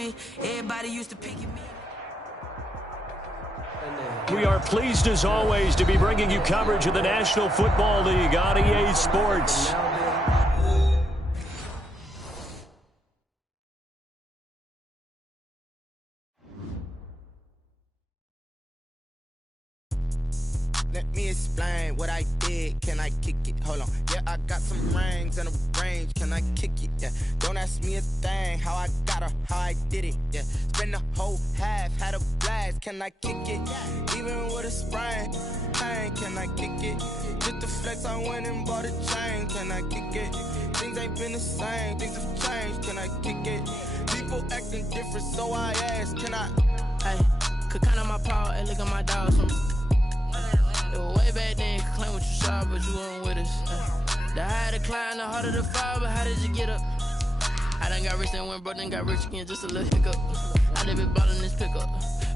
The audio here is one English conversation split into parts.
ring. Everybody used to pick at me. We are pleased, as always, to be bringing you coverage of the National Football League on EA Sports. Let me explain what I did. Can I kick it? Hold on. Yeah, I got some rings and a range. Can I kick it? Yeah. Don't ask me a thing. How I got her, how I did it. Yeah. Spend the whole half, had a blast. Can I kick it? Even with a sprain. Pain, can I kick it? Just the flex, I went and bought a chain. Can I kick it? Things ain't been the same. Things have changed. Can I kick it? People acting different, so I ask. Can I? Hey, could count on my power and look at my dogs. It was way back then, you could claim what you saw, but you weren't with us. The higher the climb, the harder the fall, but how did you get up? I done got rich, then went broke, then got rich again, just a little hiccup. I live it ballin' this pickup.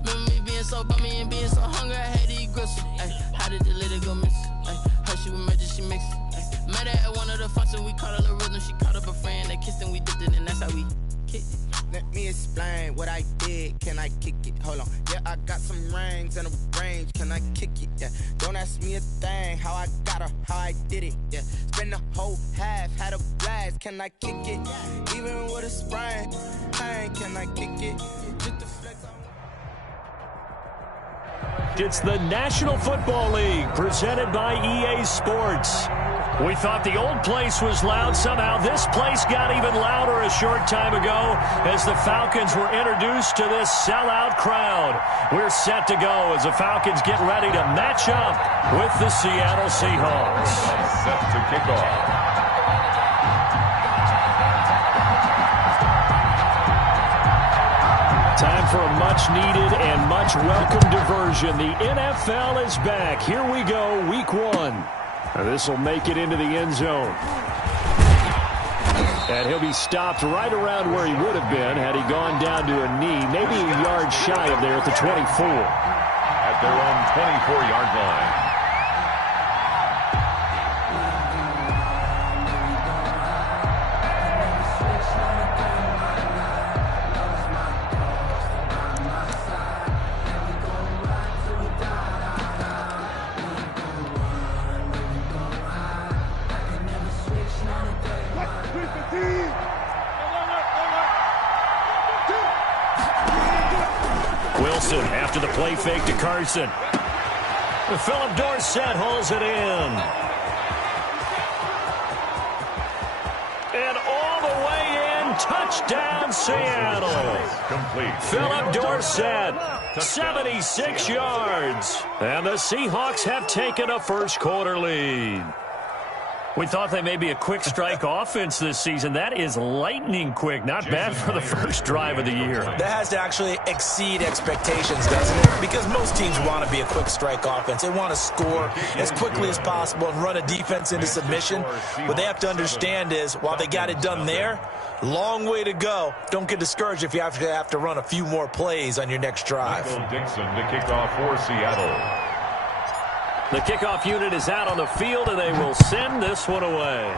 Remember me being so bummy and being so hungry, I had to eat gristle. Ay, how did the little go miss? Ay, her she was magic, she mixed. Ay, met her at one of the functions, we caught a little rhythm, she caught up a friend, they kissed and we dipped it, and that's how we kicked it. Let me explain what I did. Can I kick it? Hold on. Yeah, I got some rings and a range. Can I kick it? Yeah. Don't ask me a thing. How I got her, how I did it. Yeah. Spend the whole half, had a blast. Can I kick it? Even with a sprain. Pain, can I kick it? Just the flex on. It's the National Football League presented by EA Sports. We thought the old place was loud. Somehow this place got even louder a short time ago as the Falcons were introduced to this sellout crowd. We're set to go as the Falcons get ready to match up with the Seattle Seahawks. Set to kick off. Time for a much-needed and much-welcome diversion. The NFL is back. Here we go, Week 1. This will make it into the end zone. And he'll be stopped right around where he would have been had he gone down to a knee, maybe a yard shy of there at the 24. At their own 24-yard line. Wilson after the play fake to Carson. Philip Dorsett holds it in. And all the way in, touchdown Seattle. Complete. Philip Dorsett, 76 yards. And the Seahawks have taken a first quarter lead. We thought they may be a quick strike offense this season. That is lightning quick. Not bad for the first drive of the year. That has to actually exceed expectations, doesn't it? Because most teams want to be a quick strike offense. They want to score as quickly as possible and run a defense into submission. What they have to understand is, while they got it done there, long way to go. Don't get discouraged if you have to run a few more plays on your next drive. Michael Dixon to kick off for Seattle. The kickoff unit is out on the field, and they will send this one away.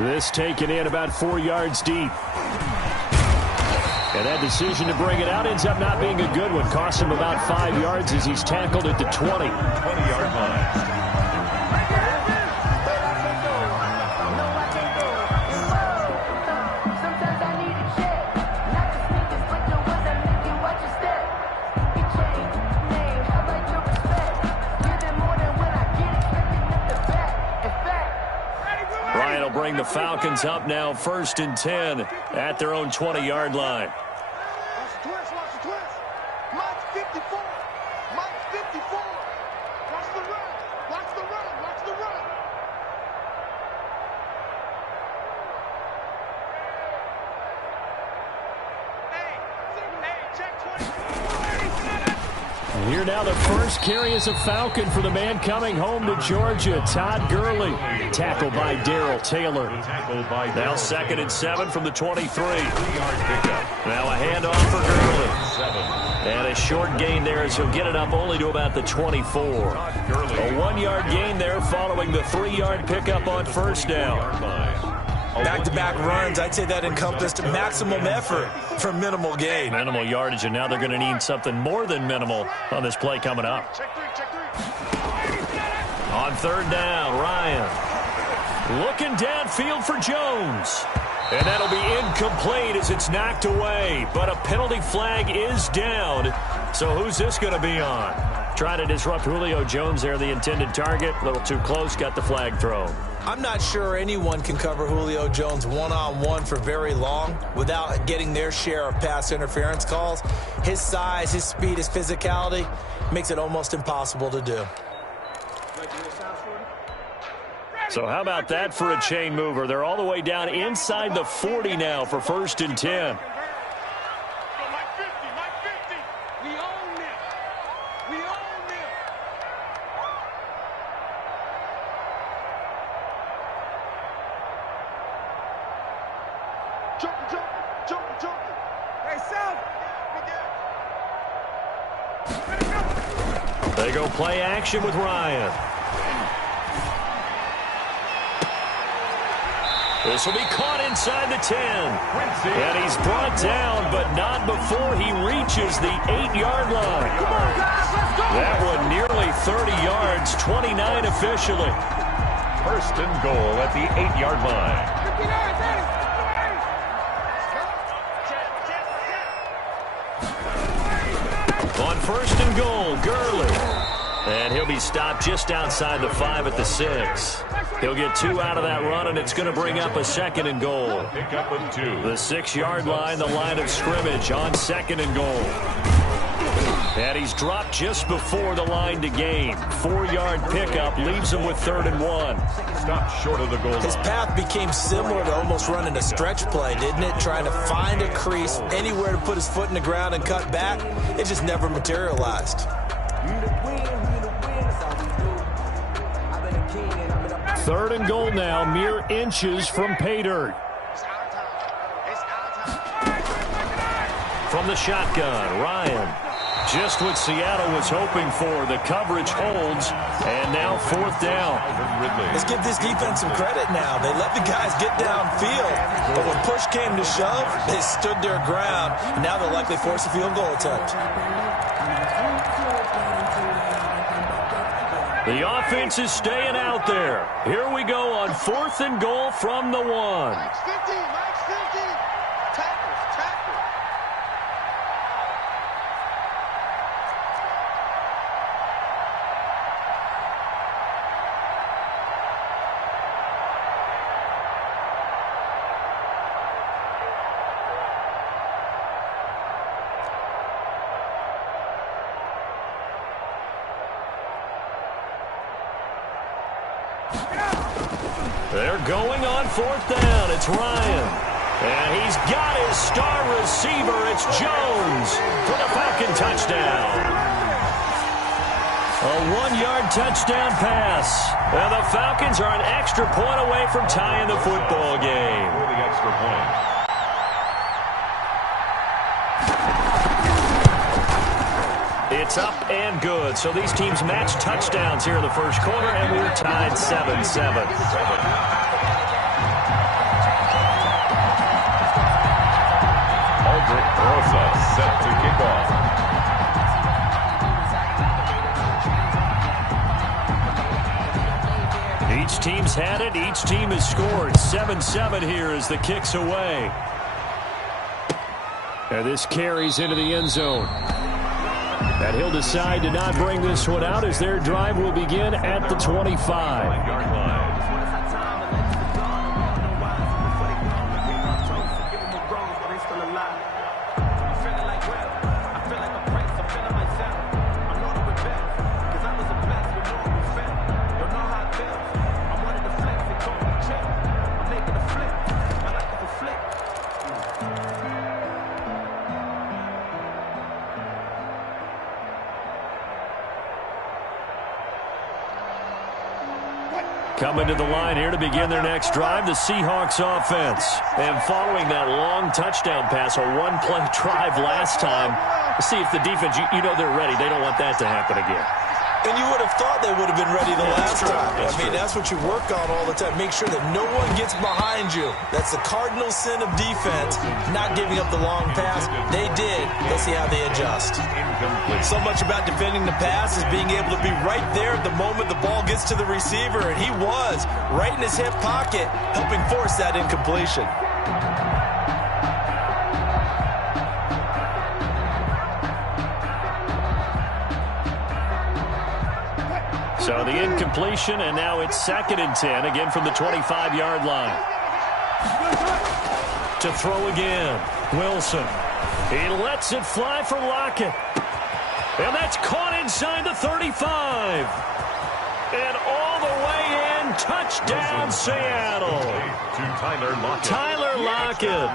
This taken in about 4 yards deep. And that decision to bring it out ends up not being a good one. Costs him about 5 yards as he's tackled at the 20. 20-yard line. Bring the Falcons up now 1st and 10 at their own 20-yard line. Watch the twist, watch the twist. Mike 54. Mike 54. Watch the run. Watch the run. Watch the run. Hey, check 24. Here now the first carry is a Falcon for the man coming home to Georgia, Todd Gurley. Tackled by Darrell Taylor. Now 2nd and 7 from the 23. Now a handoff for Gurley. And a short gain there as he'll get it up only to about the 24. A 1-yard gain there following the 3-yard pickup on first down. Back-to-back runs, I'd say that encompassed maximum effort for minimal gain. Minimal yardage, and now they're going to need something more than minimal on this play coming up. On third down, Ryan looking downfield for Jones. And that'll be incomplete as it's knocked away. But a penalty flag is down. So who's this going to be on? Trying to disrupt Julio Jones there, the intended target. A little too close, got the flag thrown. I'm not sure anyone can cover Julio Jones one-on-one for very long without getting their share of pass interference calls. His size, his speed, his physicality makes it almost impossible to do. So how about that for a chain mover? They're all the way down inside the 40 now for 1st and 10. They go play action with Ryan. This will be caught inside the 10. And he's brought down, but not before he reaches the 8-yard line. That one nearly 30 yards, 29 officially. 1st and goal at the 8-yard line. On 1st and goal, Gurley. And he'll be stopped just outside the 5 at the 6. He'll get 2 out of that run, and it's going to bring up a 2nd and goal. Pick up of 2. The 6-yard line, the line of scrimmage on 2nd and goal. And he's dropped just before the line to gain. 4-yard pickup leaves him with 3rd and 1. Stop short of the goal line. His path became similar to almost running a stretch play, didn't it? Trying to find a crease, anywhere to put his foot in the ground and cut back. It just never materialized. 3rd and goal now, mere inches from pay dirt. From the shotgun, Ryan. Just what Seattle was hoping for. The coverage holds, and now 4th down. Let's give this defense some credit now. They let the guys get downfield, but when push came to shove, they stood their ground, and now they'll likely force a field goal attempt. The offense is staying out there. Here we go on 4th and goal from the 1. Max 50, Max 50. Tackles. They're going on 4th down. It's Ryan. And he's got his star receiver. It's Jones for the Falcon touchdown. A 1-yard touchdown pass. And the Falcons are an extra point away from tying the football game. For the extra point. It's up and good. So these teams match touchdowns here in the first quarter, and we're tied 7-7. Aldrich Rosa set to kick off. Each team's had it. Each team has scored. 7-7 here as the kick's away. And this carries into the end zone. And he'll decide to not bring this one out as their drive will begin at the 25. Coming to the line here to begin their next drive, the Seahawks offense. And following that long touchdown pass, a one-play drive last time, see if the defense, you know they're ready. They don't want that to happen again. And you would have thought they would have been ready the last time. I mean, that's what you work on all the time. Make sure that no one gets behind you. That's the cardinal sin of defense, not giving up the long pass. They did. Let's see how they adjust. So much about defending the pass is being able to be right there at the moment the ball gets to the receiver, and he was right in his hip pocket, helping force that incompletion. So the incompletion, and now it's 2nd and 10, again from the 25-yard line. To throw again, Wilson. He lets it fly for Lockett. And that's caught inside the 35. And all the way in, touchdown Seattle. Tyler Lockett,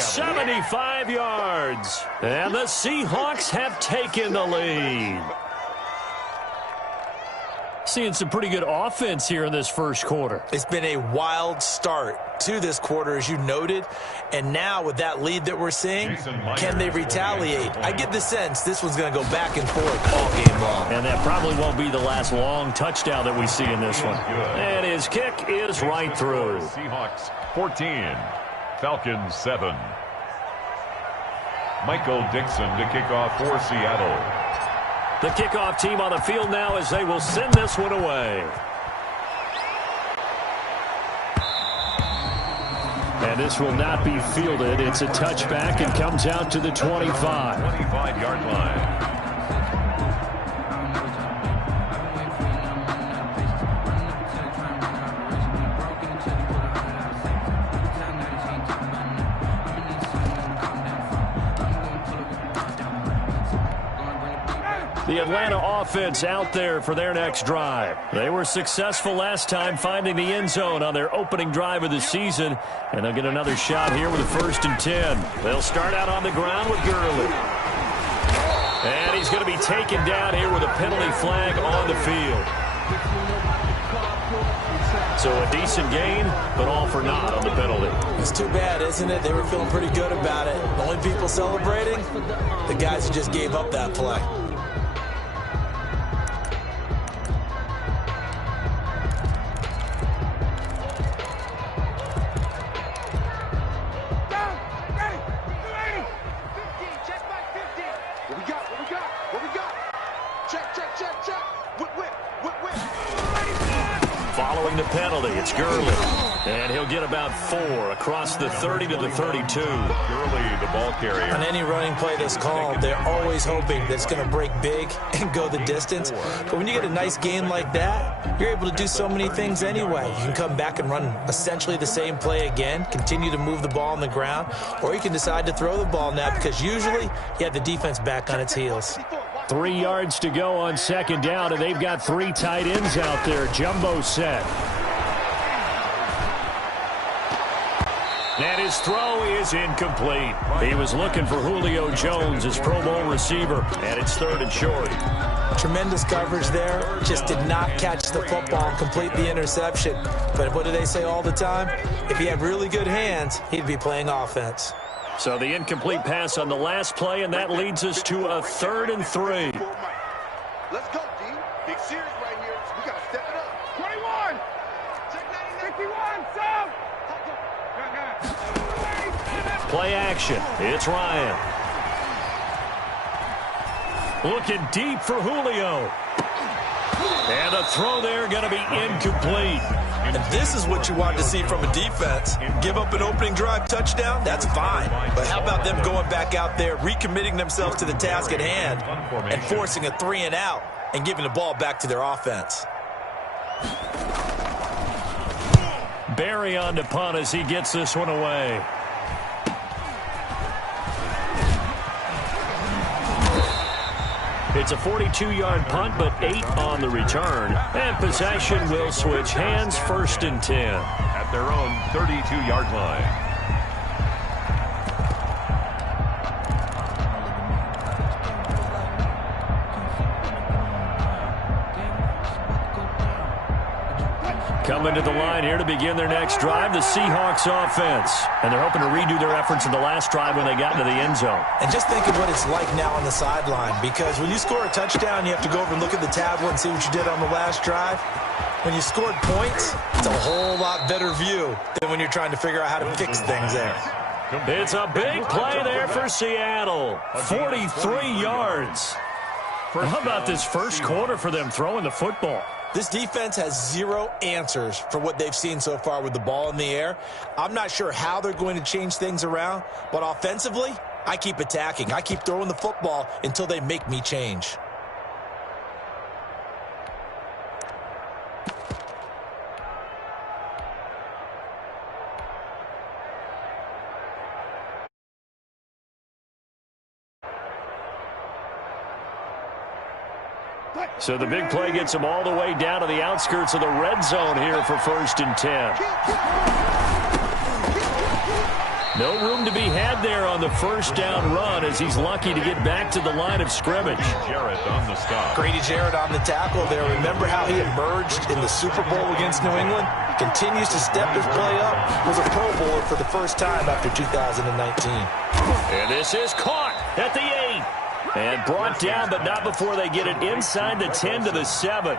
75 yards. And the Seahawks have taken the lead. Seeing some pretty good offense here in this first quarter. It's been a wild start to this quarter, as you noted. And now with that lead that we're seeing, can they retaliate? I get the sense this one's going to go back and forth all game long. And that probably won't be the last long touchdown that we see in this one. And his kick is right through. Seahawks 14, Falcons 7. Michael Dixon to kick off for Seattle. The kickoff team on the field now as they will send this one away. And this will not be fielded. It's a touchback and comes out to the 25. 25-yard line. The Atlanta offense out there for their next drive. They were successful last time finding the end zone on their opening drive of the season, and they'll get another shot here with a 1st and 10. They'll start out on the ground with Gurley. And he's going to be taken down here with a penalty flag on the field. So a decent gain, but all for naught on the penalty. It's too bad, isn't it? They were feeling pretty good about it. The only people celebrating, the guys who just gave up that play. Following the penalty, it's Gurley. And he'll get about 4 across the 30 to the 32. Gurley, the ball carrier. On any running play that's called, they're always hoping that it's going to break big and go the distance. But when you get a nice gain like that, you're able to do so many things anyway. You can come back and run essentially the same play again, continue to move the ball on the ground, or you can decide to throw the ball now because usually you have the defense back on its heels. 3 yards to go on 2nd down, and they've got 3 tight ends out there. Jumbo set. And his throw is incomplete. He was looking for Julio Jones, his Pro Bowl receiver, and it's 3rd and short. Tremendous coverage there. Just did not catch the football and complete the interception. But what do they say all the time? If he had really good hands, he'd be playing offense. So the incomplete pass on the last play, and that leads us to a 3rd and 3. Let's go, D. Big series right here. We got to step it up. 21. 51. South. Play action. It's Ryan. Looking deep for Julio. And a throw there going to be incomplete. And this is what you want to see from a defense. Give up an opening drive touchdown, that's fine. But how about them going back out there, recommitting themselves to the task at hand, and forcing a 3 and out, and giving the ball back to their offense. Barry on to punt as he gets this one away. It's a 42-yard punt, but 8 on the return. And possession will switch hands, 1st and 10. At their own 32-yard line. Coming to the line here to begin their next drive, the Seahawks offense. And they're hoping to redo their efforts in the last drive when they got into the end zone. And just think of what it's like now on the sideline, because when you score a touchdown, you have to go over and look at the tablet and see what you did on the last drive. When you scored points, it's a whole lot better view than when you're trying to figure out how to fix things there. It's a big play there for Seattle. 43 yards. How about this first quarter for them throwing the football? This defense has zero answers for what they've seen so far with the ball in the air. I'm not sure how they're going to change things around, but offensively, I keep attacking. I keep throwing the football until they make me change. So the big play gets them all the way down to the outskirts of the red zone here for 1st and 10. No room to be had there on the first down run as he's lucky to get back to the line of scrimmage. Jarrett on the stop. Grady Jarrett on the tackle there. Remember how he emerged in the Super Bowl against New England? Continues to step his play up. Was a Pro Bowler for the first time after 2019. And this is caught at the 8. And brought down, but not before they get it inside the 10 to the 7.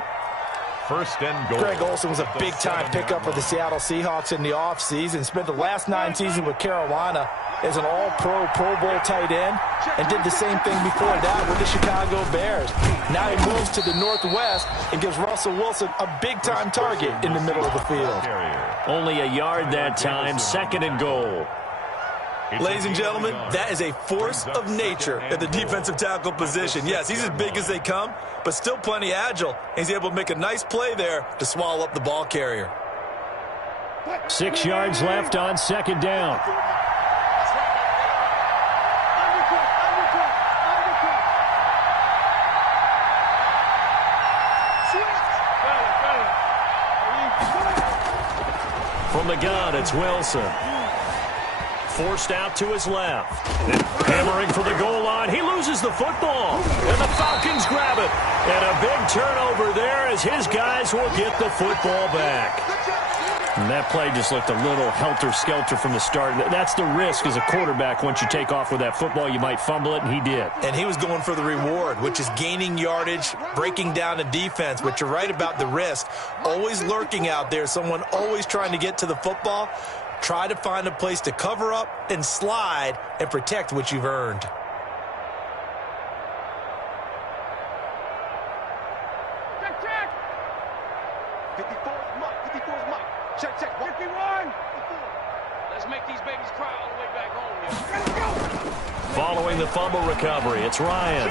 1st and goal. Greg Olsen was a big-time pickup for the Seattle Seahawks in the offseason. Spent the last 9 seasons with Carolina as an all-pro Pro Bowl tight end, and did the same thing before that with the Chicago Bears. Now he moves to the Northwest and gives Russell Wilson a big-time target in the middle of the field. Only a yard that time, 2nd and goal. Ladies and gentlemen, that is a force of nature at the defensive tackle position. Yes, he's as big as they come, but still plenty agile. He's able to make a nice play there to swallow up the ball carrier. 6 yards left on 2nd down. From the gun, it's Wilson. Forced out to his left. Hammering for the goal line. He loses the football. And the Falcons grab it. And a big turnover there as his guys will get the football back. And that play just looked a little helter-skelter from the start. That's the risk as a quarterback. Once you take off with that football, you might fumble it, and he did. And he was going for the reward, which is gaining yardage, breaking down a defense. But you're right about the risk. Always lurking out there, someone always trying to get to the football. Try to find a place to cover up and slide and protect what you've earned. Check, check. 54 is Mike. 54 is Mike. Check, check. 51. Let's make these babies cry all the way back home, yo. Following the fumble recovery, it's Ryan.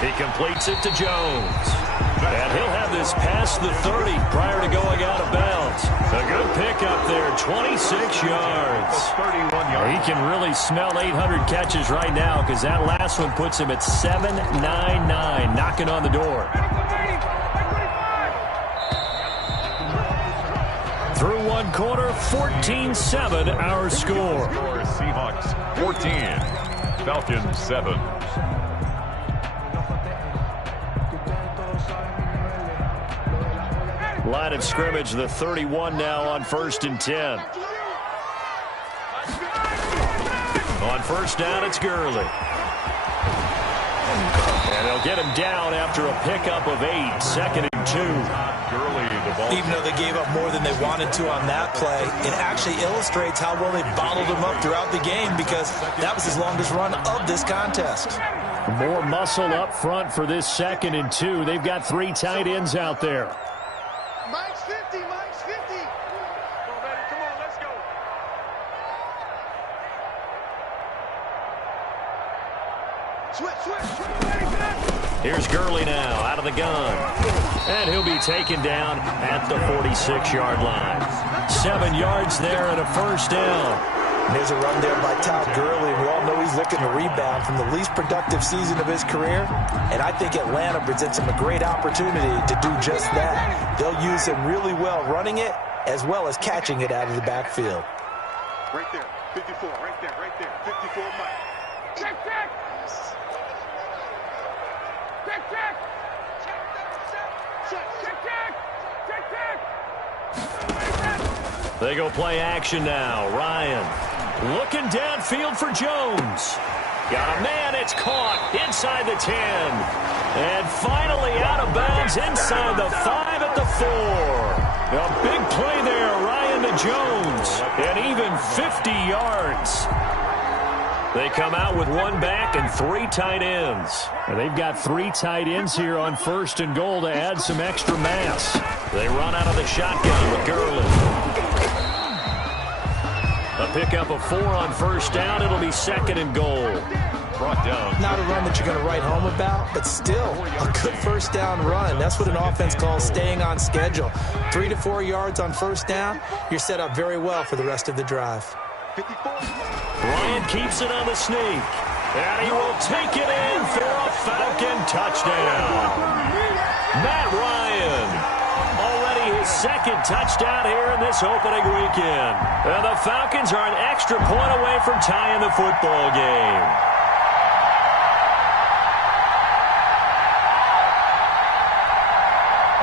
He completes it to Jones. And he'll have this past the 30 prior to going out of bounds. A good pickup there, 26 yards. 31 yards. He can really smell 800 catches right now because that last one puts him at 799, knocking on the door. Through one quarter, 14-7 our score. Seahawks 14, Falcons 7. Line of scrimmage, the 31 now on 1st and 10. On 1st down, it's Gurley. And they'll get him down after a pickup of 8, 2nd and 2. Gurley, the ball. Even though they gave up more than they wanted to on that play, it actually illustrates how well they bottled him up throughout the game, because that was his longest run of this contest. More muscle up front for this 2nd and 2. They've got 3 tight ends out there. Mike's 50. Mike's 50. Come on, baby. Come on. Let's go. Switch. Here's Gurley now out of the gun. And he'll be taken down at the 46-yard line. 7 yards there and a 1st down. And there's a run there by Todd Gurley, and we all know he's looking to rebound from the least productive season of his career. And I think Atlanta presents him a great opportunity to do just that. They'll use him really well running it as well as catching it out of the backfield. Right there. 54. Right there. Right there. 54 Mike. Check. Check. Check. Check. Check. Check. Check. They go play action now. Ryan looking downfield for Jones. Got a man. It's caught inside the 10. And finally out of bounds inside the 5 at the 4. A big play there. Ryan to Jones. And even 50 yards. They come out with one back and 3 tight ends. And they've got 3 tight ends here on 1st and goal to add some extra mass. They run out of the shotgun with Gurley. A pickup of 4 on 1st down. It'll be 2nd and goal. Brought down. Not a run that you're going to write home about, but still a good 1st down run. That's what an offense calls staying on schedule. 3 to 4 yards on 1st down. You're set up very well for the rest of the drive. Bryant keeps it on the sneak. And he will take it in for a Falcon touchdown. Matt Ryan. Already his 2nd touchdown here in this opening weekend. And the Falcons are an extra point away from tying the football game.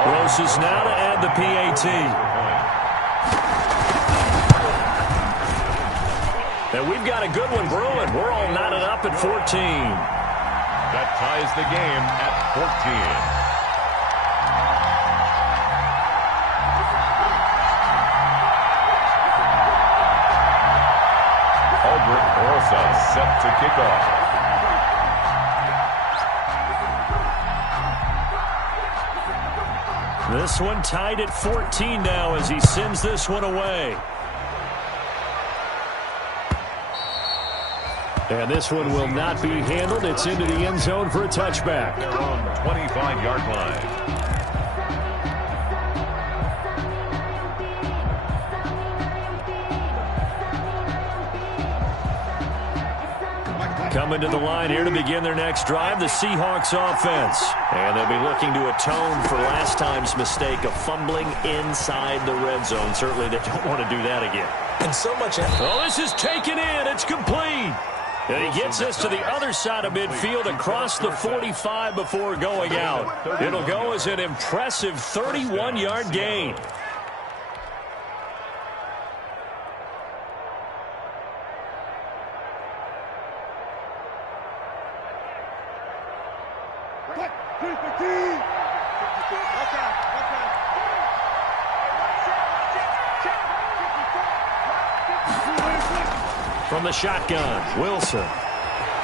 Closes now to add the PAT. And we've got a good one brewing. We're all knotted up at 14. That ties the game at 14. Set to kick off. This one tied at 14 now as he sends this one away. And this one will not be handled. It's into the end zone for a touchback. They're on the 25-yard line. Coming to the line here to begin their next drive, the Seahawks offense. And they'll be looking to atone for last time's mistake of fumbling inside the red zone. Certainly they don't want to do that again. And so much... Oh, this is taken in. It's complete. And he gets this to the other side of midfield across the 45 before going out. It'll go as an impressive 31-yard gain. From the shotgun, Wilson.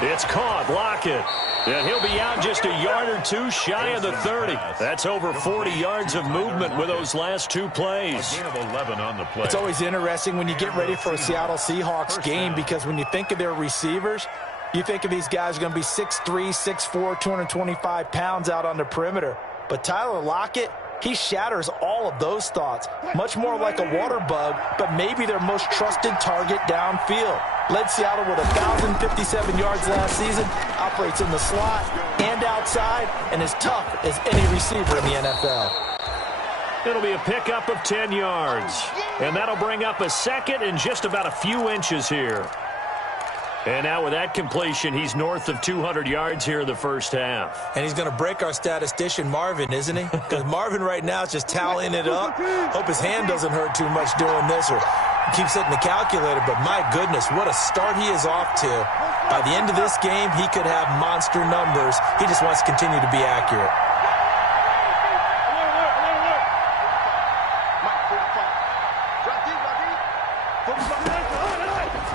It's caught, Lockett. And he'll be out just a yard or two shy of the 30. That's over 40 yards of movement with those last 2 plays. A gain of 11 on the play. It's always interesting when you get ready for a Seattle Seahawks game because when you think of their receivers, you think of these guys are going to be 6'3", 6'4", 225 pounds out on the perimeter. But Tyler Lockett, he shatters all of those thoughts. Much more like a water bug, but maybe their most trusted target downfield. Led Seattle with 1,057 yards last season, operates in the slot and outside, and is tough as any receiver in the NFL. It'll be a pickup of 10 yards. And that'll bring up a 2nd and just about a few inches here. And now with that completion, he's north of 200 yards here in the first half. And he's going to break our statistician, Marvin, isn't he? Because Marvin right now is just tallying it up. Hope his hand doesn't hurt too much doing this or keeps hitting the calculator. But my goodness, what a start he is off to. By the end of this game, he could have monster numbers. He just wants to continue to be accurate.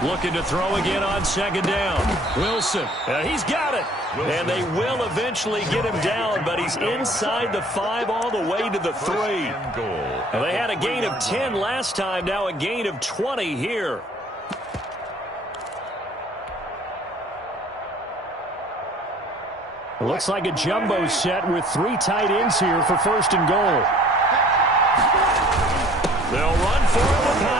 Looking to throw again on 2nd down. Wilson, he's got it. And they will eventually get him down, but he's inside the 5 all the way to the 3. Now, they had a gain of 10 last time, now a gain of 20 here. It looks like a jumbo set with 3 tight ends here for 1st and goal. They'll run for it with 9.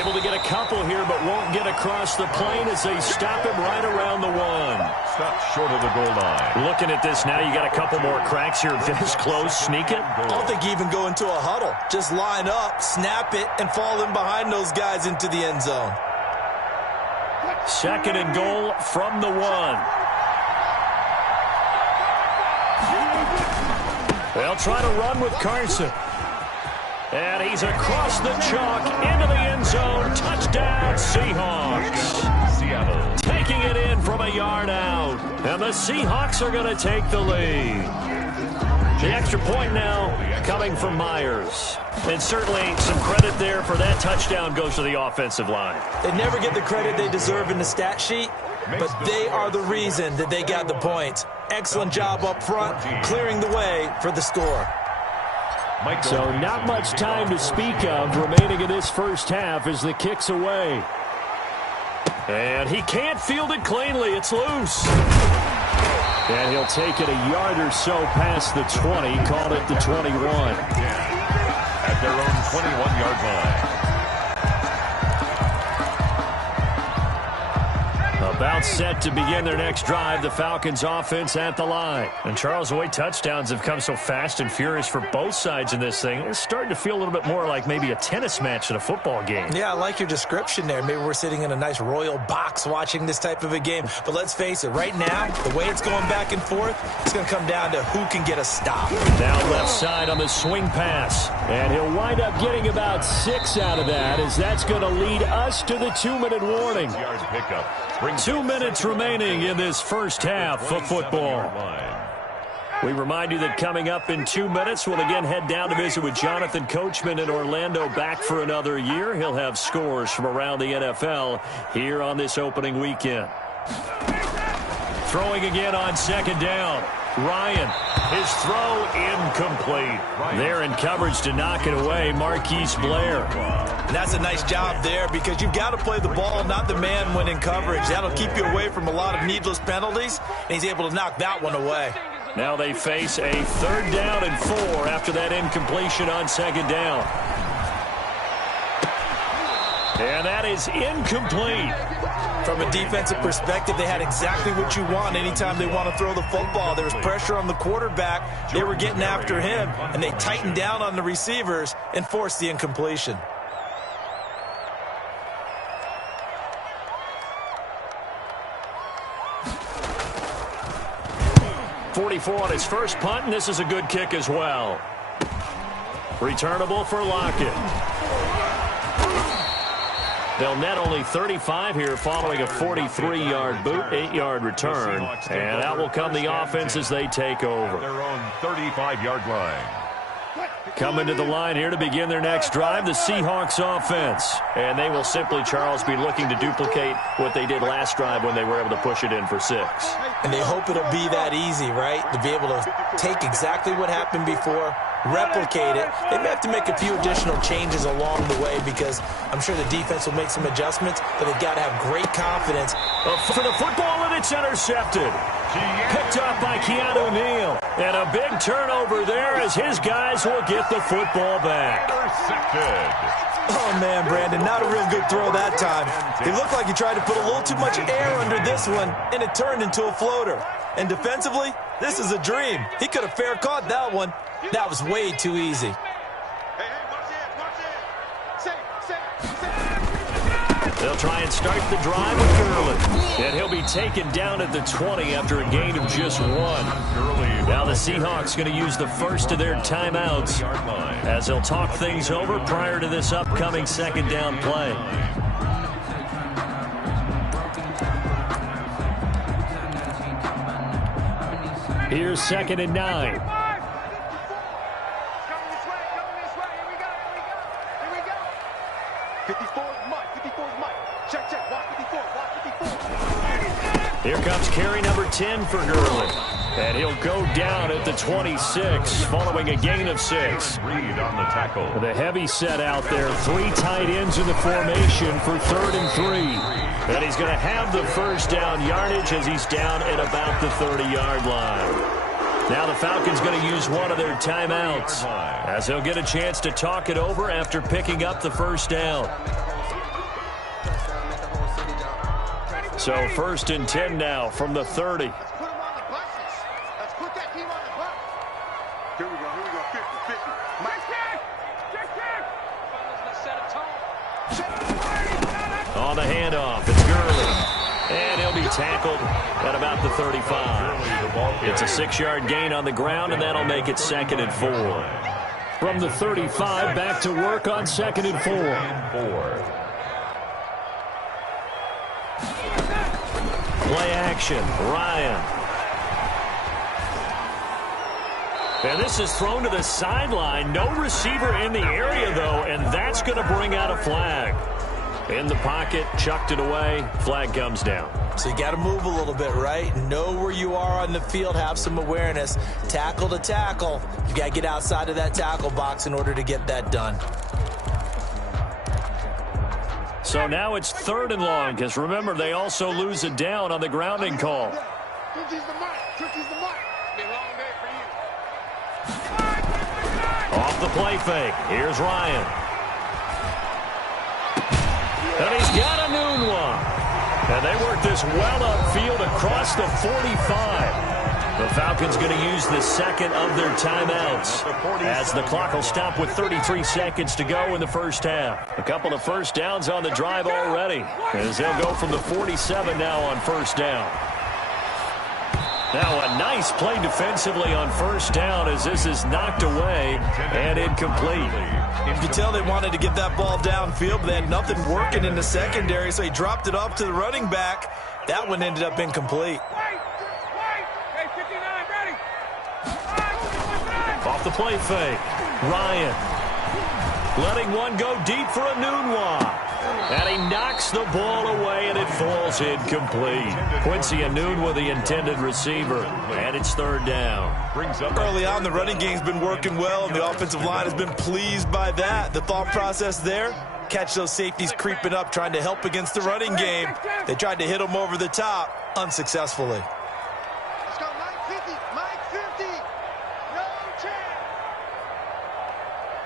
Able to get a couple here, but won't get across the plane as they stop him right around the 1. Stop short of the goal line. Looking at this now, you got a couple more cracks here. This close, sneak it. I don't think you even go into a huddle. Just line up, snap it, and fall in behind those guys into the end zone. 2nd and goal from the 1. They'll try to run with Carson. And he's across the chalk into the end zone. Touchdown, Seahawks. Seattle taking it in from a yard out. And the Seahawks are going to take the lead. The extra point now coming from Myers. And certainly some credit there for that touchdown goes to the offensive line. They never get the credit they deserve in the stat sheet, but they are the reason that they got the points. Excellent job up front, clearing the way for the score. So not much time to speak of remaining in this first half as the kick's away. And he can't field it cleanly. It's loose. And he'll take it a yard or so past the 20, called it the 21. At their own 21-yard line. About set to begin their next drive, the Falcons offense at the line. And Charles, the way touchdowns have come so fast and furious for both sides in this thing, it's starting to feel a little bit more like maybe a tennis match in a football game. Yeah, I like your description there. Maybe we're sitting in a nice royal box watching this type of a game. But let's face it, right now, the way it's going back and forth, it's going to come down to who can get a stop. Now left side on the swing pass. And he'll wind up getting about 6 out of that, as that's going to lead us to the 2-minute warning. 2 minutes remaining in this first half of football. We remind you that coming up in 2 minutes, we'll again head down to visit with Jonathan Coachman in Orlando, back for another year. He'll have scores from around the NFL here on this opening weekend. Throwing again on second down. Ryan, his throw incomplete. There in coverage to knock it away, Marquise Blair. And that's a nice job there, because you've got to play the ball, not the man when in coverage. That'll keep you away from a lot of needless penalties, and he's able to knock that one away. Now they face a 3rd down and 4 after that incompletion on second down. And that is incomplete. From a defensive perspective, they had exactly what you want anytime they want to throw the football. There was pressure on the quarterback. They were getting after him, and they tightened down on the receivers and forced the incompletion. .44 on his first punt, and this is a good kick as well. Returnable for Lockett. They'll net only 35 here following a 43-yard boot, 8-yard return. And out will come the offense as they take over. Their own 35-yard line. Coming to the line here to begin their next drive, the Seahawks offense. And they will simply, Charles, be looking to duplicate what they did last drive when they were able to push it in for 6. And they hope it'll be that easy, right? To be able to take exactly what happened before, replicate it. They may have to make a few additional changes along the way, because I'm sure the defense will make some adjustments, but they've got to have great confidence. For the football, and it's intercepted. Picked up by Keanu Neal. And a big turnover there as his guys will get the football back. Oh, man, Brandon, not a real good throw that time. It looked like he tried to put a little too much air under this one, and it turned into a floater. And defensively, this is a dream. He could have fair caught that one. That was way too easy. They'll try and start the drive with Gurley. And he'll be taken down at the 20 after a gain of just 1. Now the Seahawks going to use the first of their timeouts as they'll talk things over prior to this upcoming second down play. Here's 2nd and 9. Here comes carry number 10 for Gurley. And he'll go down at the 26 following a gain of 6. Reed on the tackle. The heavy set out there. 3 tight ends in the formation for 3rd and 3. And he's going to have the first down yardage as he's down at about the 30-yard line. Now the Falcons going to use one of their timeouts as they'll get a chance to talk it over after picking up the first down. So 1st and 10 now from the 30. On the handoff, it's Gurley. And he'll be tackled at about the 35. It's a 6-yard gain on the ground, and that'll make it 2nd and 4. From the 35, back to work on 2nd and 4. Play action, Ryan. And this is thrown to the sideline. No receiver in the area, though, and that's going to bring out a flag. In the pocket, chucked it away, flag comes down. So you got to move a little bit, right? Know where you are on the field, have some awareness. Tackle to tackle. You got to get outside of that tackle box in order to get that done. So now it's 3rd and long, because remember, they also lose it down on the grounding call. Off the play fake. Here's Ryan. And he's got a noon one. And they work this well upfield across the 45. The Falcons going to use the second of their timeouts as the clock will stop with 33 seconds to go in the first half. A couple of first downs on the drive already as they'll go from the 47 now on first down. Now a nice play defensively on first down as this is knocked away and incomplete. You could tell they wanted to get that ball downfield, but they had nothing working in the secondary, so he dropped it off to the running back. That one ended up incomplete. Off the play fake, Ryan letting one go deep for a Nunwa. And he knocks the ball away, and it falls incomplete. Quincy Enunwa, the intended receiver, and it's 3rd down. Early on, the running game's been working well, and the offensive line has been pleased by that. The thought process there, catch those safeties creeping up, trying to help against the running game. They tried to hit them over the top, unsuccessfully. Let's go, Mike 50, Mike 50. No chance.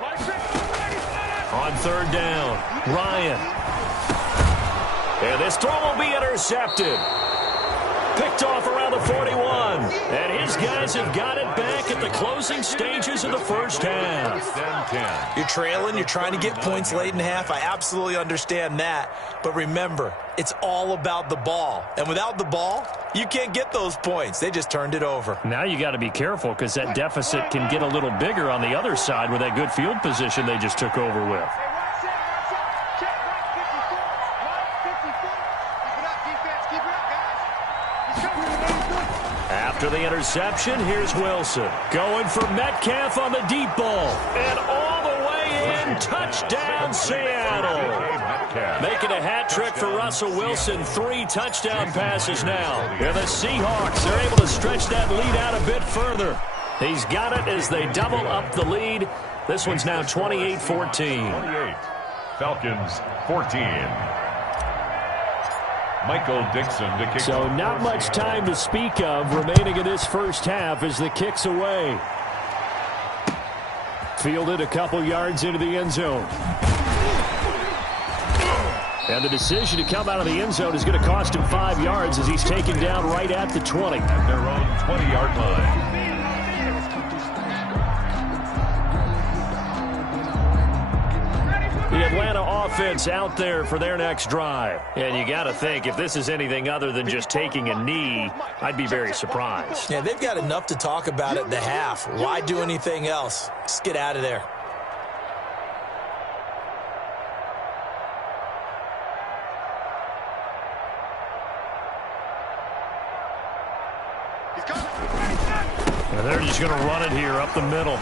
Mike 50. On 3rd down, Ryan. And this throw will be intercepted. Picked off around the 41. And his guys have got it back at the closing stages of the first half. You're trailing. You're trying to get points late in the half. I absolutely understand that. But remember, it's all about the ball. And without the ball, you can't get those points. They just turned it over. Now you got to be careful because that deficit can get a little bigger on the other side with that good field position they just took over with. After the interception, here's Wilson. Going for Metcalf on the deep ball. And all the way in, touchdown Seattle. Making a hat trick for Russell Wilson. 3 touchdown passes now. And the Seahawks are able to stretch that lead out a bit further. He's got it as they double up the lead. This one's now 28-14. 28. Falcons 14. Michael Dixon to kick. So not much time to speak of remaining in this first half as the kick's away. Fielded a couple yards into the end zone. And the decision to come out of the end zone is going to cost him 5 yards as he's taken down right at the 20. At their own 20-yard line. The Atlanta offense out there for their next drive. And you got to think, if this is anything other than just taking a knee, I'd be very surprised. Yeah, they've got enough to talk about at the half. Why do anything else? Just get out of there. And they're just going to run it here up the middle.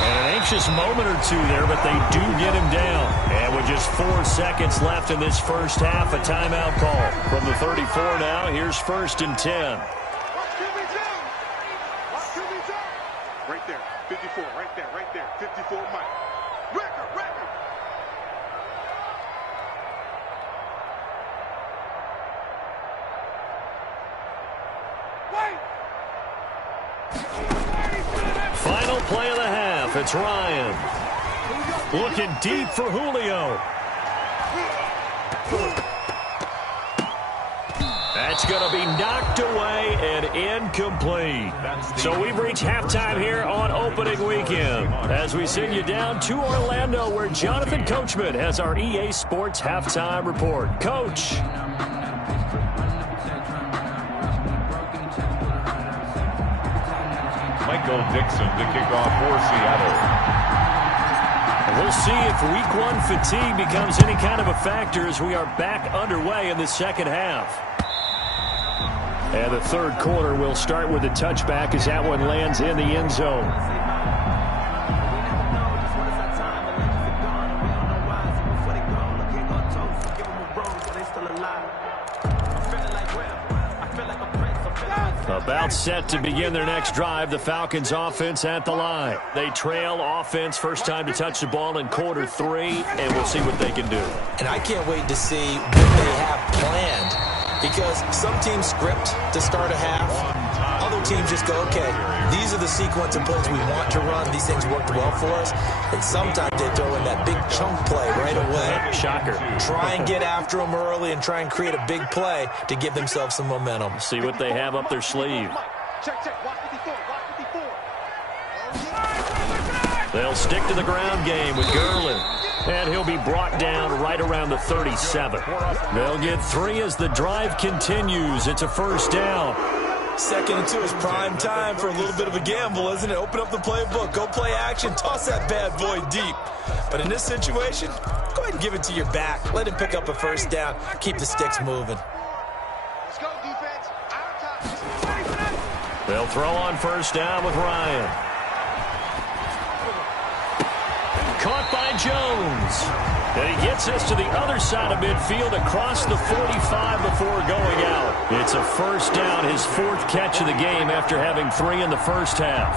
And an anxious moment or two there, but they do get him down. And with just 4 seconds left in this first half, a timeout call. From the 34 now, here's 1st and 10. Right there, 54, right there, 54, Mike. Record. Final play of the half. It's Ryan. Looking deep for Julio. That's going to be knocked away and incomplete. So we've reached halftime here on opening weekend as we send you down to Orlando where Jonathan Coachman has our EA Sports halftime report. Coach. Michael Dixon to kick off for Seattle. We'll see if week one fatigue becomes any kind of a factor as we are back underway in the second half. And the third quarter will start with a touchback as that one lands in the end zone. About set to begin their next drive. The Falcons offense at the line. They trail offense first time to touch the ball in quarter 3, and we'll see what they can do. And I can't wait to see what they have planned, because some teams script to start a half. Other teams just go, okay, these are the sequence of plays we want to run. These things worked well for us. And sometimes they throw in that big chunk play right away. Shocker. Try and get after them early and try and create a big play to give themselves some momentum. See what they have up their sleeve. They'll stick to the ground game with Gurley. And he'll be brought down right around the 37. They'll get 3 as the drive continues. It's a first down. 2nd and 2 is prime time for a little bit of a gamble, isn't it? Open up the playbook, go play action, toss that bad boy deep. But in this situation, go ahead and give it to your back. Let him pick up a first down. Keep the sticks moving. Let's go, defense. Our time. They'll throw on first down with Ryan. Caught by Jones. And he gets us to the other side of midfield across the 45 before going out. It's a first down, his 4th catch of the game after having 3 in the first half.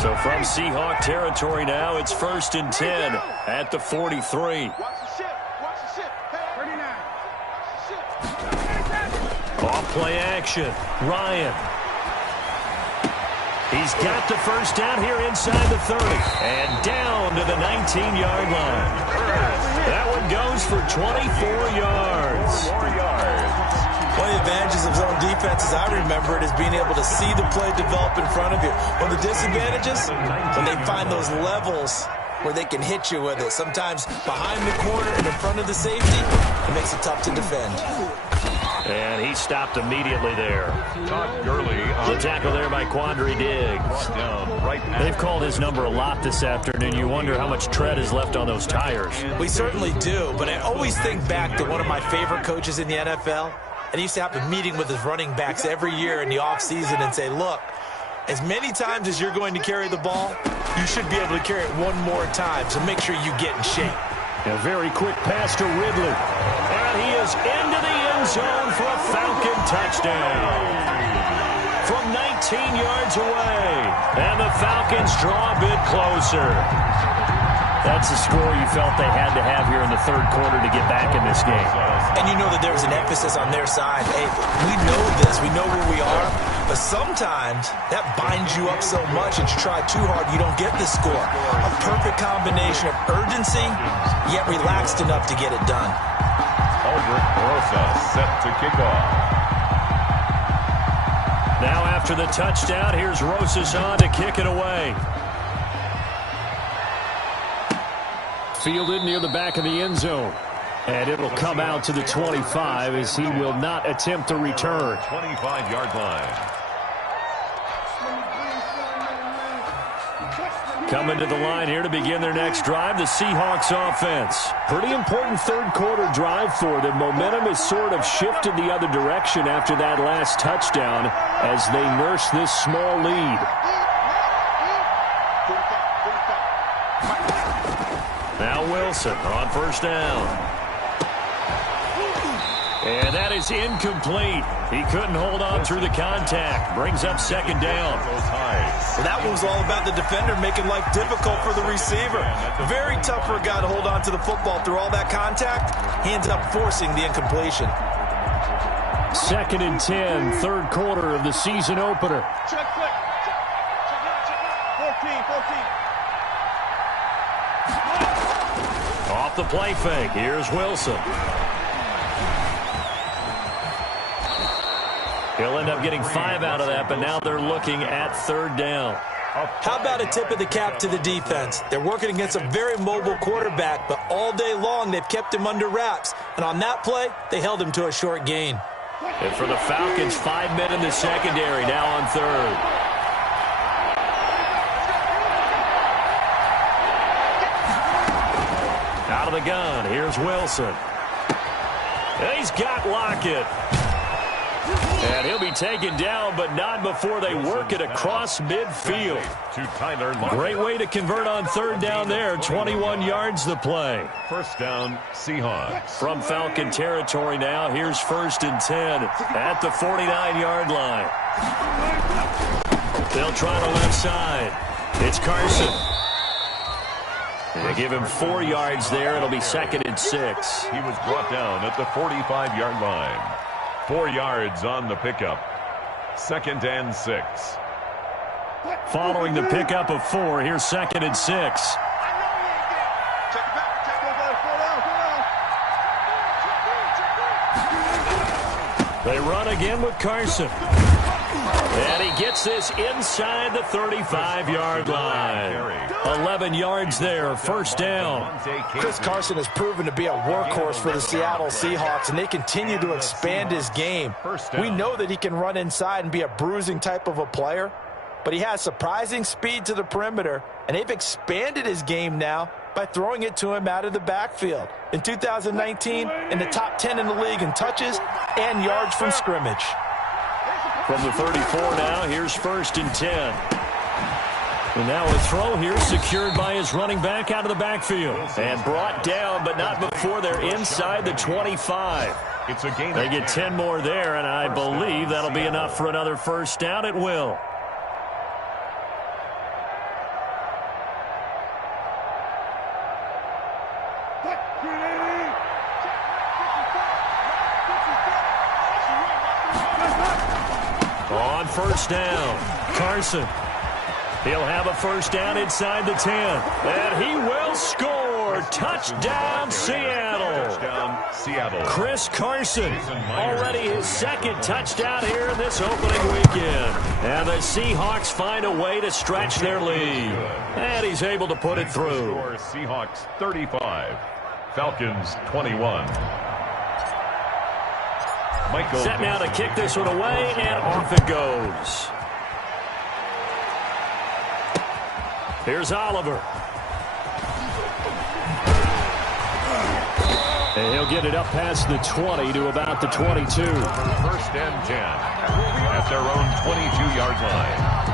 So from Seahawk territory now, it's 1st and 10 at the 43. Off play action. Ryan. He's got the first down here inside the 30. And down to the 19-yard line. That one goes for 24 yards. One of the advantages of zone defense, as I remember it, is being able to see the play develop in front of you. One of the disadvantages, when they find those levels where they can hit you with it. Sometimes behind the corner and in front of the safety, it makes it tough to defend. And he stopped immediately there. Todd Gurley. The tackle there by Quandre Diggs. They've called his number a lot this afternoon. You wonder how much tread is left on those tires. We certainly do, but I always think back to one of my favorite coaches in the NFL. And he used to have a meeting with his running backs every year in the offseason and say, look, as many times as you're going to carry the ball, you should be able to carry it one more time, so make sure you get in shape. A very quick pass to Ridley. And he is into the end zone for a Falcon touchdown. From 19 yards away. And the Falcons draw a bit closer. That's a score you felt they had to have here in the third quarter to get back in this game. And you know that there was an emphasis on their side. Hey, we know this. We know where we are. But sometimes that binds you up so much and you try too hard, you don't get the score. A perfect combination of urgency, yet relaxed enough to get it done. Albert Rosa set to kick off. Now after the touchdown, here's Rosas on to kick it away. Fielded near the back of the end zone. And it'll come out to the 25 as he will not attempt to return. 25-yard line. Coming to the line here to begin their next drive, the Seahawks offense. Pretty important third quarter drive for them. Momentum has sort of shifted the other direction after that last touchdown as they nurse this small lead. Now Wilson on first down. And that is incomplete. He couldn't hold on through the contact. Brings up second down. Well, that was all about the defender making life difficult for the receiver. Very tough for a guy to hold on to the football through all that contact. He ends up forcing the incompletion. 2nd and 10, third quarter of the season opener. Check out. 14. Off the play fake. Here's Wilson. He'll end up getting 5 out of that, but now they're looking at third down. How about a tip of the cap to the defense? They're working against a very mobile quarterback, but all day long they've kept him under wraps. And on that play, they held him to a short gain. And for the Falcons, 5 men in the secondary now on third. of the gun. Here's Wilson. And he's got Lockett. And he'll be taken down, but not before they work it across midfield. Great way to convert on third down there. 21 yards the play. First down, Seahawks. From Falcon territory now, here's 1st and 10 at the 49-yard line. They'll try the left side. It's Carson. They give him 4 yards there. It'll be 2nd and 6. He was brought down at the 45-yard line. 4 yards on the pickup. 2nd and 6. Following the pickup of 4, here's 2nd and 6. They run again with Carson. And he gets this inside the 35-yard line. 11 yards there, 1st down. Chris Carson has proven to be a workhorse for the Seattle Seahawks, and they continue to expand his game. We know that he can run inside and be a bruising type of a player, but he has surprising speed to the perimeter, and they've expanded his game now by throwing it to him out of the backfield. In 2019, in the top 10 in the league in touches and yards from scrimmage. From the 34 now, here's 1st and 10. And now a throw here secured by his running back out of the backfield. And brought down, but not before they're inside the 25. They get 10 more there, and I believe that'll be enough for another 1st down. It will. On 1st down, Carson. He'll have a 1st down inside the 10. And he will score. Touchdown, Seattle. Touchdown, Seattle. Chris Carson, already his 2nd touchdown here in this opening weekend. And the Seahawks find a way to stretch their lead. And he's able to put it through. Seahawks 35, Falcons 21. Set now to kick this one away, and off it goes. Here's Oliver. And he'll get it up past the 20 to about the 22. 1st and 10 at their own 22-yard line.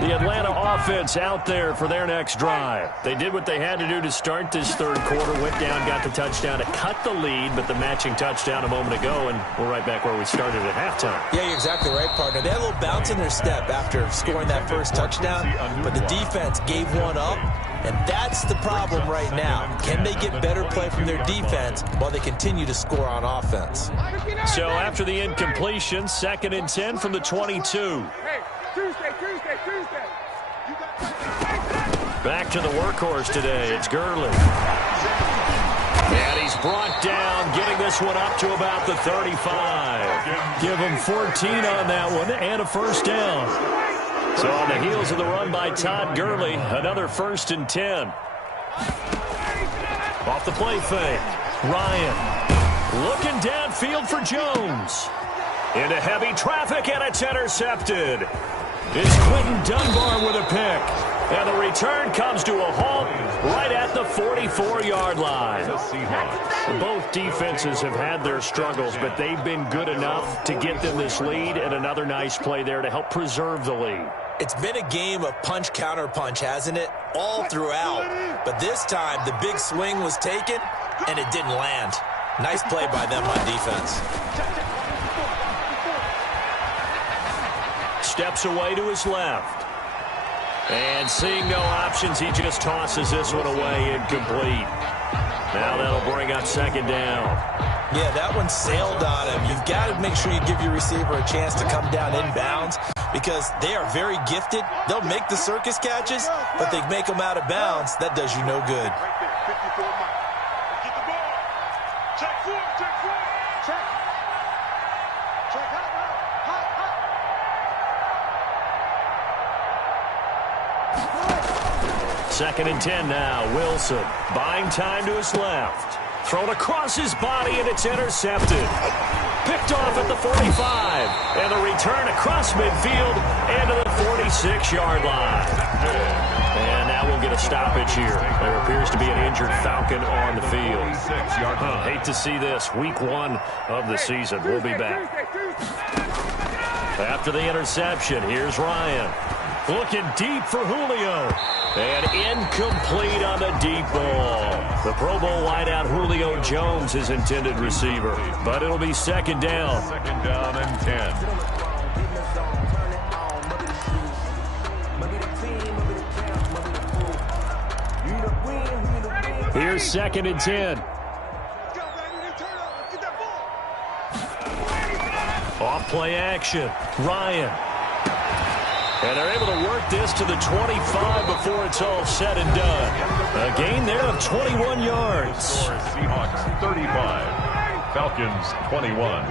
The Atlanta offense out there for their next drive. They did what they had to do to start this 3rd quarter. Went down, got the touchdown to cut the lead, but the matching touchdown a moment ago, and we're right back where we started at halftime. Yeah, you're exactly right, partner. They had a little bounce in their step after scoring that 1st touchdown, but the defense gave one up, and that's the problem right now. Can they get better play from their defense while they continue to score on offense? So after the incompletion, 2nd and 10 from the 22. Back to the workhorse today. It's Gurley. And he's brought down, getting this one up to about the 35. Give him 14 on that one and a 1st down. So on the heels of the run by Todd Gurley, another 1st and 10. Off the play fake. Ryan looking downfield for Jones. Into heavy traffic, and it's intercepted. It's Quentin Dunbar with a pick. And the return comes to a halt right at the 44-yard line. Both defenses have had their struggles, but they've been good enough to get them this lead, and another nice play there to help preserve the lead. It's been a game of punch, counter punch, hasn't it? All throughout. But this time, the big swing was taken, and it didn't land. Nice play by them on defense. Steps away to his left. And seeing no options, he just tosses this one away, incomplete. Now that'll bring up 2nd down. Yeah, that one sailed on him. You've got to make sure you give your receiver a chance to come down inbounds because they are very gifted. They'll make the circus catches, but they make them out of bounds. That does you no good. Second and 10 now. Wilson buying time to his left. Thrown across his body, and it's intercepted. Picked off at the 45. And the return across midfield and to the 46-yard line. And now we'll get a stoppage here. There appears to be an injured Falcon on the field. Hate to see this. Week 1 of the season. We'll be back. After the interception, here's Ryan. Looking deep for Julio. And incomplete on the deep ball. The Pro Bowl wideout Julio Jones, his intended receiver. But it'll be second down. Second down and 10. Here's second and 10. Off play action. Ryan. And they're able to work this to the 25 before it's all said and done. A gain there of 21 yards. Seahawks 35. Falcons 21.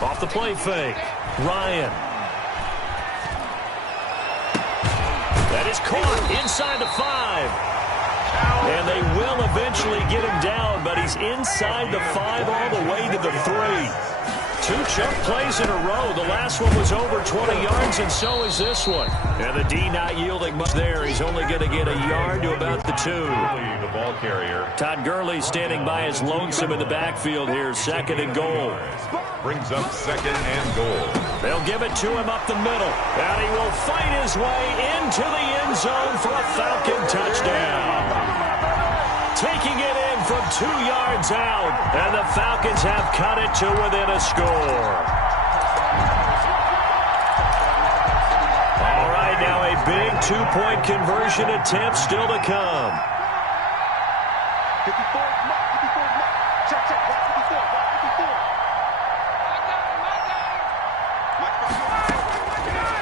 Off the play fake. Ryan. That is caught inside the 5. And they will eventually get him down, but he's inside the 5 all the way to the 3. 2 chunk plays in a row. The last one was over 20 yards, and so is this one. And the D not yielding much there. He's only going to get a yard to about the 2. The ball carrier. Todd Gurley standing by his lonesome in the backfield here. Second and goal. Brings up second and goal. They'll give it to him up the middle. And he will fight his way into the end zone for a Falcon touchdown. Taking it in from 2 yards out. And the Falcons have cut it to within a score. All right, now a big 2-point conversion attempt still to come. 54, check, check,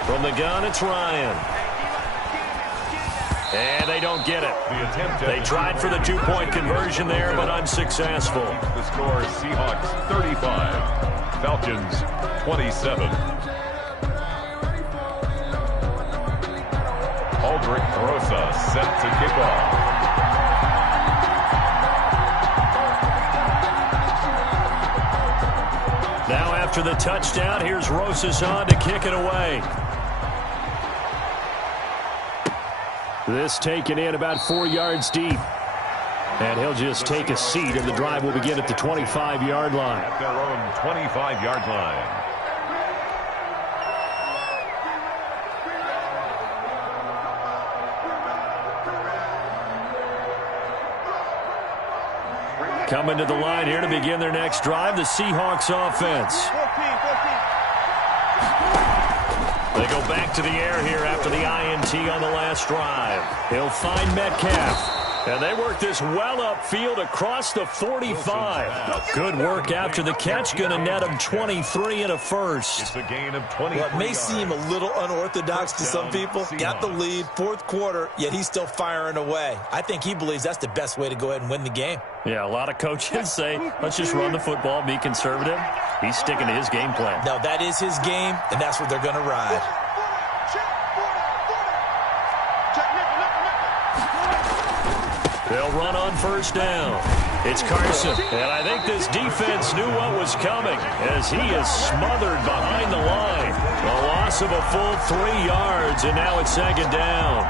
54. From the gun, it's Ryan. And they don't get it. They tried for the 2-point conversion there, but unsuccessful. The score is Seahawks 35. Falcons 27. Aldrich Rosa set to kick off. Now after the touchdown, here's Rosas on to kick it away. This taken in about 4 yards deep. And he'll just take a seat, and the drive will begin at the 25-yard line. At their own 25-yard line. Coming to the line here to begin their next drive, the Seahawks offense. They go back to the air here after the INT on the last drive. He'll find Metcalf. And they work this well upfield across the 45. Good work after the catch. Going to net him 23 and a first. It's a gain of 20. What may seem a little unorthodox to some people, got the lead, 4th quarter, yet he's still firing away. I think he believes that's the best way to go ahead and win the game. Yeah, a lot of coaches say, let's just run the football, be conservative. He's sticking to his game plan. No, that is his game, and that's what they're going to ride. They'll run on first down. It's Carson. And I think this defense knew what was coming as he is smothered behind the line. A loss of a full 3 yards, and now it's second down.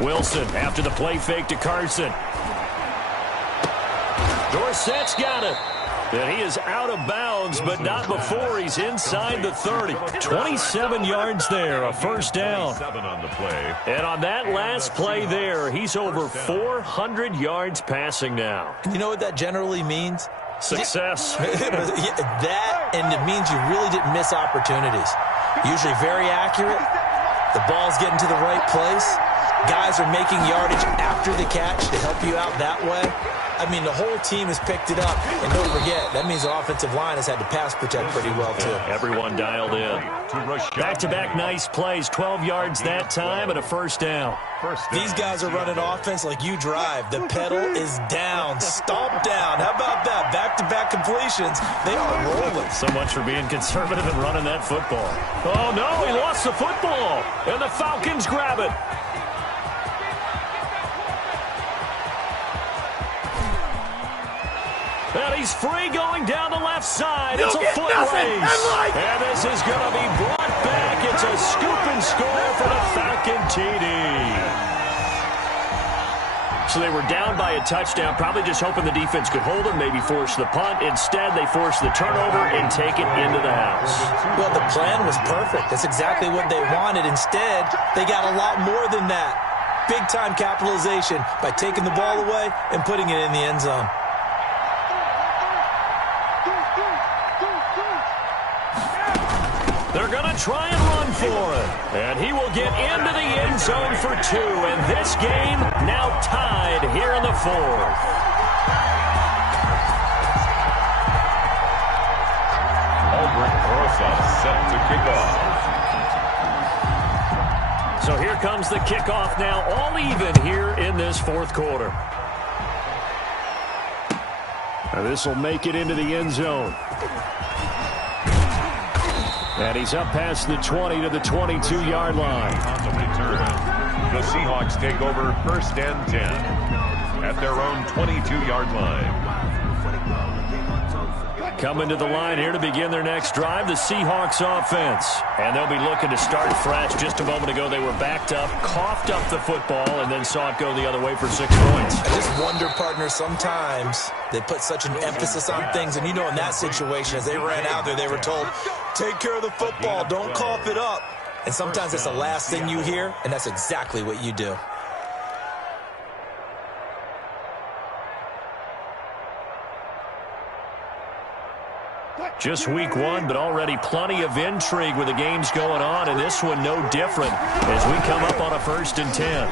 Wilson after the play fake to Carson. Dorsett's got it. And he is out of bounds, but not before he's inside the 30. 27 yards there, a first down. 7 on the play. And on that last play there, he's over 400 yards passing now. You know what that generally means? Success. That, and it means you really didn't miss opportunities. Usually very accurate. The ball's getting to the right place. guys are making yardage after the catch to help you out that way, I mean, the whole team has picked it up. And don't forget, that means the offensive line has had to pass protect pretty well, too. Everyone dialed in. Back-to-back nice plays, 12 yards that time and a first down. These guys are running offense like you drive. The pedal is down, stomp down. How about that? Back-to-back completions. They are rolling. So much for being conservative and running that football. Oh, no, he lost the football. And the Falcons grab it. And he's free going down the left side. It's a foot race. And this is going to be brought back. It's a scoop and score for the Falcon TD. So they were down by a touchdown, probably just hoping the defense could hold them, maybe force the punt. Instead, they forced the turnover and take it into the house. Well, the plan was perfect. That's exactly what they wanted. Instead, they got a lot more than that. Big-time capitalization by taking the ball away and putting it in the end zone. They're going to try and run for it. And he will get into the end zone for 2. And this game now tied here in the 4th. Albert Rosa set to kick off. So here comes the kickoff now, all even here in this 4th quarter. Now this will make it into the end zone. And he's up past the 20 to the 22-yard line. On the return, the Seahawks take over 1st and 10 at their own 22-yard line. Coming to the line here to begin their next drive, the Seahawks offense. And they'll be looking to start fresh. Just a moment ago, they were backed up, coughed up the football, and then saw it go the other way for 6 points. I just wonder, partner, sometimes they put such an emphasis on things. And, you know, in that situation, as they ran out there, they were told, take care of the football, don't cough it up. And sometimes that's the last thing you hear, and that's exactly what you do. Just week 1, but already plenty of intrigue with the games going on, and this one no different as we come up on a 1st and 10.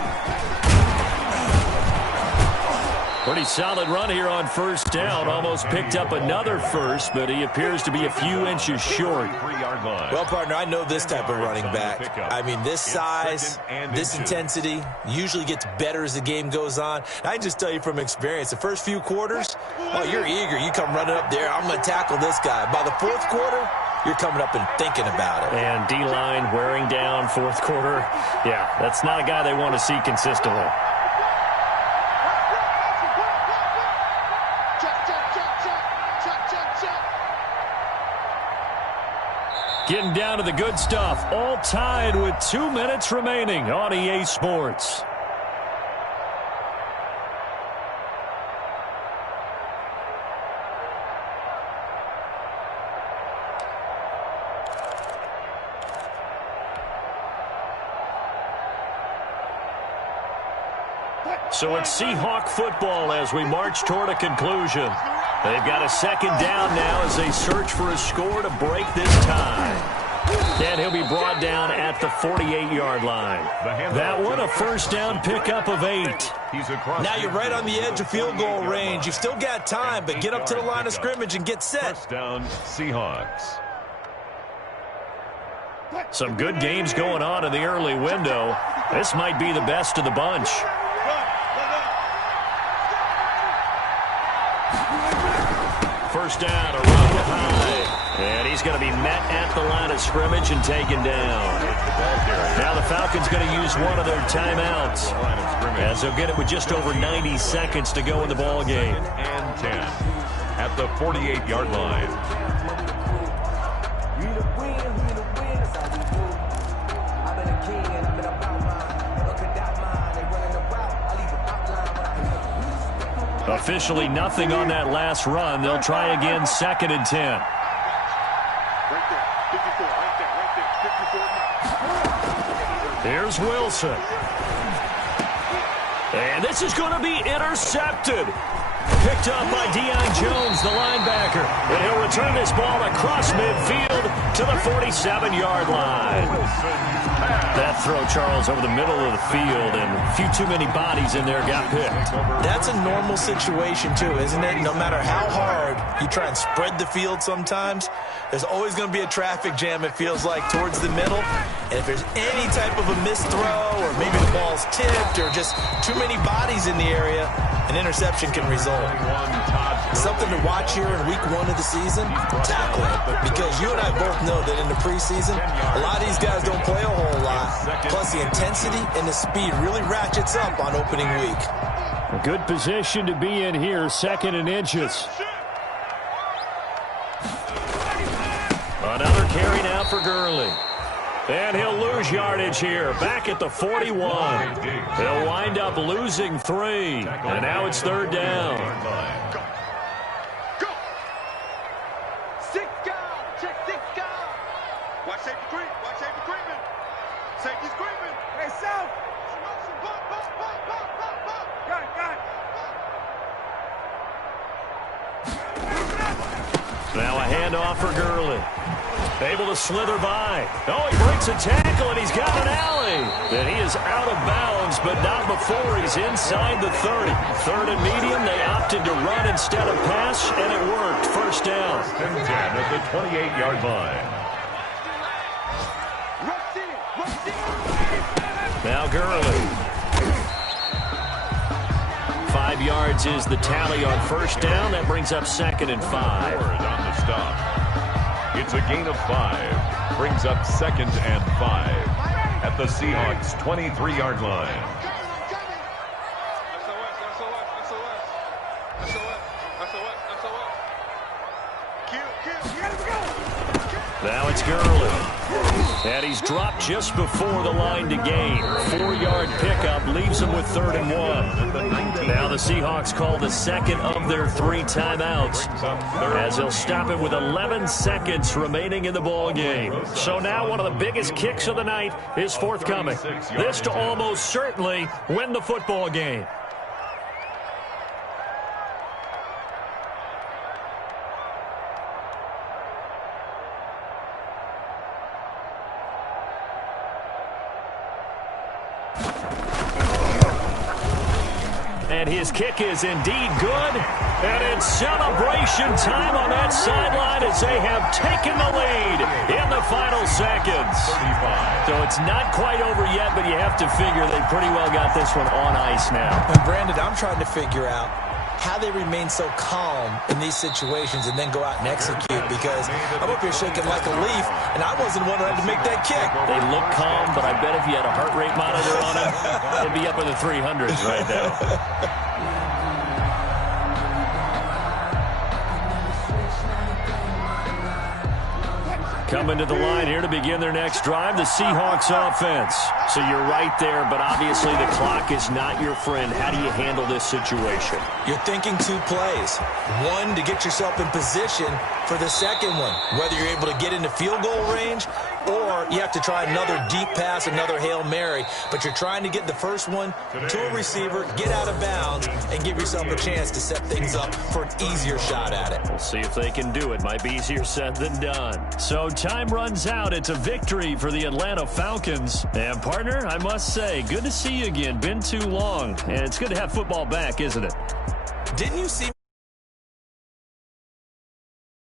Pretty solid run here on 1st down. Almost picked up another first, but he appears to be a few inches short. Well, partner, I know this type of running back. I mean, this size, this intensity usually gets better as the game goes on. And I can just tell you from experience, the first few quarters, oh, you're eager. You come running up there, I'm going to tackle this guy. By the 4th quarter, you're coming up and thinking about it. And D-line wearing down 4th quarter. Yeah, that's not a guy they want to see consistently. Getting down to the good stuff. All tied with 2 minutes remaining on EA Sports. So it's Seahawk football as we march toward a conclusion. They've got a 2nd down now as they search for a score to break this tie. And he'll be brought down at the 48-yard line. That one, a 1st down pickup of 8. Now you're right on the edge of field goal range. You've still got time, but get up to the line of scrimmage and get set. 1st down, Seahawks. Some good games going on in the early window. This might be the best of the bunch. First down, a run high. And he's going to be met at the line of scrimmage and taken down. Now the Falcons going to use one of their timeouts, as they'll get it with just over 90 seconds to go in the ball game. 2nd and 10 at the 48-yard line. Officially nothing on that last run. They'll try again 2nd and 10. Right there, 54. Here's Wilson. And this is going to be intercepted. Picked up by Deion Jones, the linebacker. And he'll return this ball across midfield to the 47-yard line. That throw, Charles, over the middle of the field, and a few too many bodies in there got picked. That's a normal situation, too, isn't it? No matter how hard you try and spread the field sometimes, there's always going to be a traffic jam, it feels like, towards the middle. And if there's any type of a missed throw, or maybe the ball's tipped, or just too many bodies in the area, an interception can result. Something to watch here in week 1 of the season, tackling. Because you and I both know that in the preseason, a lot of these guys don't play a whole lot. Plus, the intensity and the speed really ratchets up on opening week. A good position to be in here, 2nd and inches. Another carry now for Gurley. And he'll lose yardage here, back at the 41. They'll wind up losing 3. And now it's 3rd down. Go. Six guard. Check 6 guard. Watch safety creep. Watch safety creeping. Safety's creeping. Hey, South. Got it. Now a handoff for Gurley. Able to slither by. Oh, he breaks a tackle, and he's got an alley. And he is out of bounds, but not before he's inside the 30. 3rd and medium, they opted to run instead of pass, and it worked. 1st down. 10 at the 28-yard line. Now Gurley. 5 yards is the tally on 1st down. That brings up 2nd and 5. On the stop. It's a gain of 5. Brings up 2nd and 5 at the Seahawks' 23-yard line. Now it's Gurley. And he's dropped just before the line to gain. 4-yard pickup leaves him with 3rd and 1. Now the Seahawks call the 2nd of their 3 timeouts, as they'll stop it with 11 seconds remaining in the ball game. So now one of the biggest kicks of the night is forthcoming. This to almost certainly win the football game. And his kick is indeed good. And it's celebration time on that sideline as they have taken the lead in the final seconds. So it's not quite over yet, but you have to figure they pretty well got this one on ice now. And Brandon, I'm trying to figure out how they remain so calm in these situations and then go out and execute, because I'm up here shaking like a leaf, and I wasn't one who had to make that kick. They look calm, but I bet if you had a heart rate monitor on them, it'd be up in the 300s right now. Coming to the line here to begin their next drive, the Seahawks offense. So you're right there, but obviously the clock is not your friend. How do you handle this situation? You're thinking 2 plays. One, to get yourself in position for the second one, whether you're able to get into field goal range or you have to try another deep pass, another Hail Mary. But you're trying to get the first one to a receiver, get out of bounds, and give yourself a chance to set things up for an easier shot at it. We'll see if they can do it. Might be easier said than done. So time runs out. It's a victory for the Atlanta Falcons. And partner, I must say, good to see you again. Been too long. And it's good to have football back, isn't it? Didn't you see